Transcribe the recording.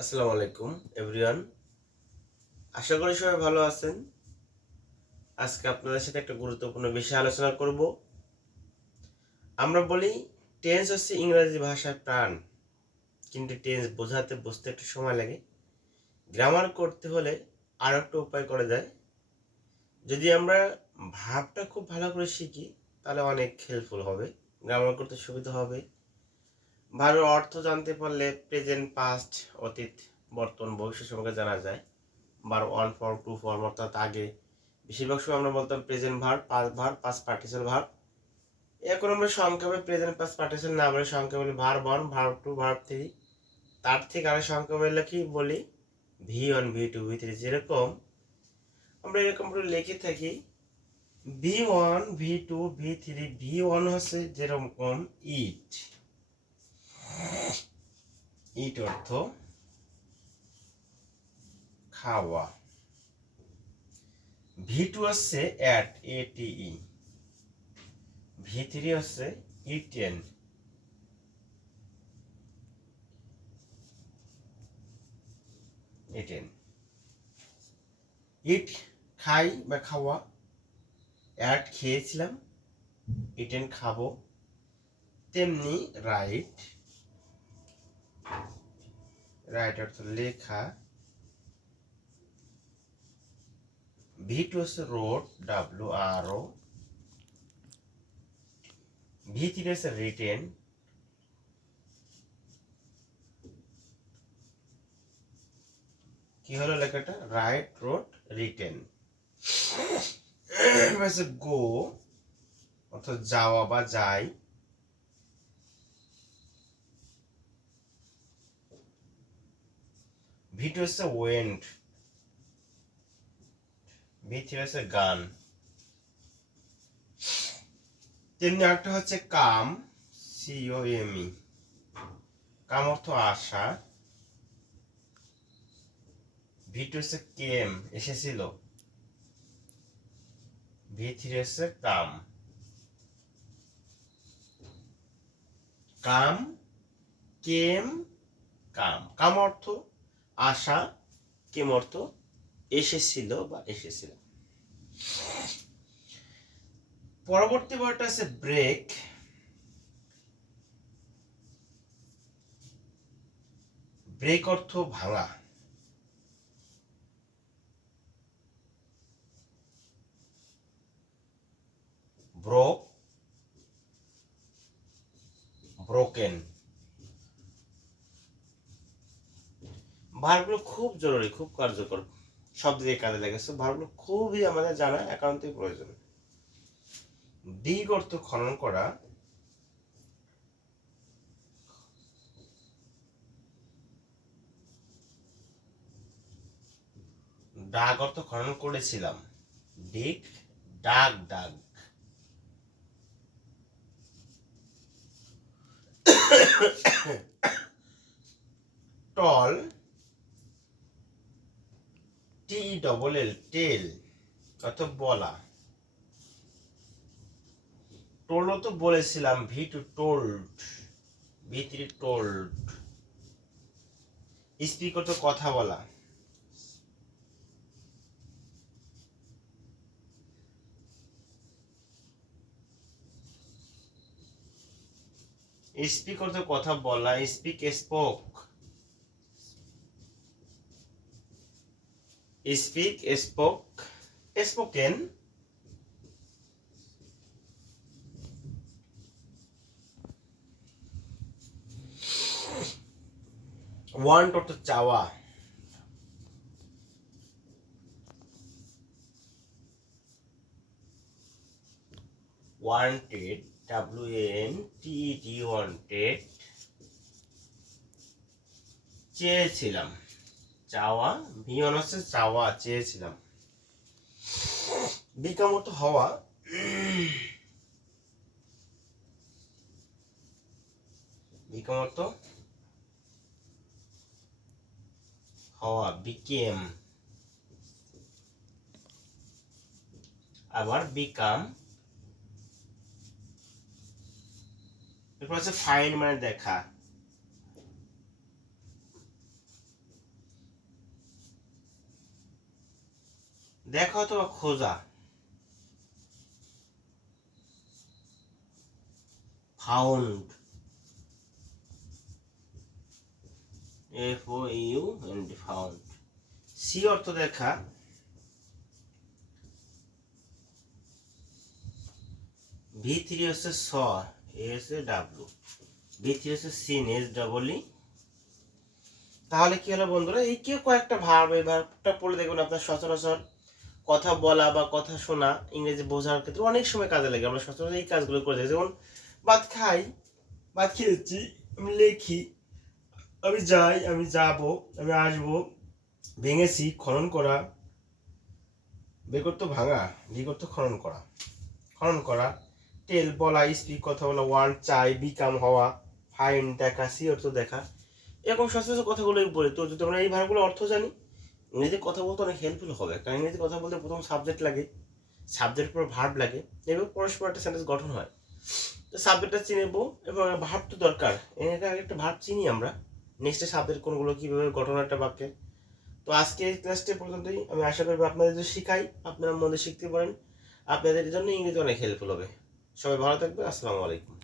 আসসালামু আলাইকুম এভরিওয়ান। আশা করি সবাই ভালো আছেন। আজকে আপনাদের সাথে একটা গুরুত্বপূর্ণ বিষয় আলোচনা করব। আমরা বলি টেন্স হচ্ছে ইংরেজি ভাষার প্রাণ, কিন্তু টেন্স বুঝতে একটু সময় লাগে। গ্রামার করতে হলে আর একটা উপায় করা যায়। যদি আমরা ভাবটা খুব ভালো করে শিখি তাহলে অনেক হেল্পফুল হবে, গ্রামার করতে সুবিধা হবে। ভালো অর্থ জানতে পারলে প্রেজেন্ট, পাস্ট, অতীত, বর্তমান, ভবিষ্যৎ সম্পর্কে জানা যায়। বার ওয়ান ফর্ম, টু ফর্ম, অর্থাৎ আগে বেশিরভাগ সময় আমরা বলতাম present verb, past verb, past participle verb. এখন আমরা সংক্ষেপে প্রেজেন্ট পাস্ট পার্টিসিপাল না বলে সংক্ষেপে বলি verb one, verb two, verb three. তার থেকে আরো সংক্ষেপে কি বলি V one, V two, V three. যেরকম আমরা এরকম করে লিখে থাকি V one, V two, V three. V one হচ্ছে যেরকম ইট, ইট অর্থ খাওয়া। ভি টু হচ্ছে ate, A T E. V three হচ্ছে ইটেন, ইটেন। ইট খাই বা খাওয়া, অ্যাট খেয়েছিলাম, ইটেন খাবো। তেমনি রাইট, রাইট অর্থ লেখা। ভি টু হচ্ছে রোড, ডাব্লিউ আর ও। ভি থ্রি হচ্ছে রিটেন, কি হলো লেখাটা? Right, road, written. হচ্ছে গো অর্থাৎ যাওয়া বা যাই। ভি টু হচ্ছে ওয়েন্ট, ভি থ্রি হচ্ছে গান। তেমনি একটা হচ্ছে কাম, সিও এম ই। কাম অর্থ আশা। ভি টু হচ্ছে কেম, এসেছিল। ভি থ্রি হচ্ছে কাম। কাম, কেম, কাম। কাম অর্থ আশা, কেম অর্থ এসেছিল বা এসেছিল। পরবর্তী ওয়ার্ডটা আছে ব্রেক। ব্রেক অর্থ ভাঙা। Broke, broken. ভার্বগুলো খুব জরুরি, খুব কার্যকর, সব দিকে কাজে লেগেছে। ভার্বগুলো খুবই আমাদের জানা একান্তই প্রয়োজন। ডিগ অর্থ খনন করা। ডাক অর্থ খনন করেছিলাম। ডিগ, ডাক, ডাক। টল, টি ডবল এল, টেল অর্থ বলা। টোল্ড তো বলেছিলাম, V two told, V three told. Speak অর্থ কথা বলা। স্পিক অর্থ কথা বলা। Speak, spoke. Speak, spoke, spoken. Want অর্থ চাওয়া। Wanted, W N T D, wanted. চেয়েছিলাম, চাওয়া। ভিয়ন হচ্ছে চাওয়া, চেয়েছিলাম। বিকাম অর্থ হওয়া। বিকাম অর্থ হওয়া, বিকেম। আবার বিকাম। এরপর হচ্ছে ফাইন্ড মানে দেখা। দেখা অথবা খোঁজা, ফাউন্ড, FOUND, ফাউন্ড। সি অর্থ দেখা, V3 হচ্ছে স, এ হচ্ছে ডাব্লু, V3 হচ্ছে সিন, SEE। তাহলে কি হলো বন্ধুরা, এই কেউ কয়েকটা ভার্ব, এই ভার্বটা পড়লে দেখবেন আপনার সচরাচর কথা বলা বা কথা শোনা, ইংরেজি বোঝার ক্ষেত্রে অনেক সময় কাজে লাগে। আমরা সচরাচর এই কাজগুলো করে থাকি। যেমন ভাত খাই, ভাত খেয়েছি, আমি লেখি, আমি যাই, আমি যাব, আমি আসবো, ভেঙেছি, খনন করা, বের করতো ভাঙা, ভি করতো খনন করা, খনন করা, টেল বলা, স্পিক কথা বলা, ওয়ান্ট চাই, বিকাম হওয়া, ফাইন্ড দেখা, সি অর্থ দেখা, এরকম সচরাচর কথাগুলোই বলি। তো যদি আমরা এই ভার্বগুলো অর্থ জানি, ইংরেজি কথা বলতে অনেক হেল্পফুল হবে। কারণ ইংরেজি কথা বলতে প্রথম সাবজেক্ট লাগে, সাবজেক্টের পর ভার্ব লাগে, এভাবে পরস্পর একটা সেন্টেন্স গঠন হয়। তো সাবজেক্টটা চিনেবো এবং ভার্ব তো দরকার, এর আগে একটা ভার্ব চিনি আমরা, নেক্সটে সাবজেক্ট কোনগুলো কীভাবে গঠন একটা বাক্যে। তো আজকে এই ক্লাসটি পর্যন্তই। আমি আশা করবো আপনাদের যদি শিখাই আপনারা মধ্যে শিখতে পারেন, আপনাদের জন্য ইংরেজি অনেক হেল্পফুল হবে। সবাই ভালো থাকবে। আসসালামু আলাইকুম।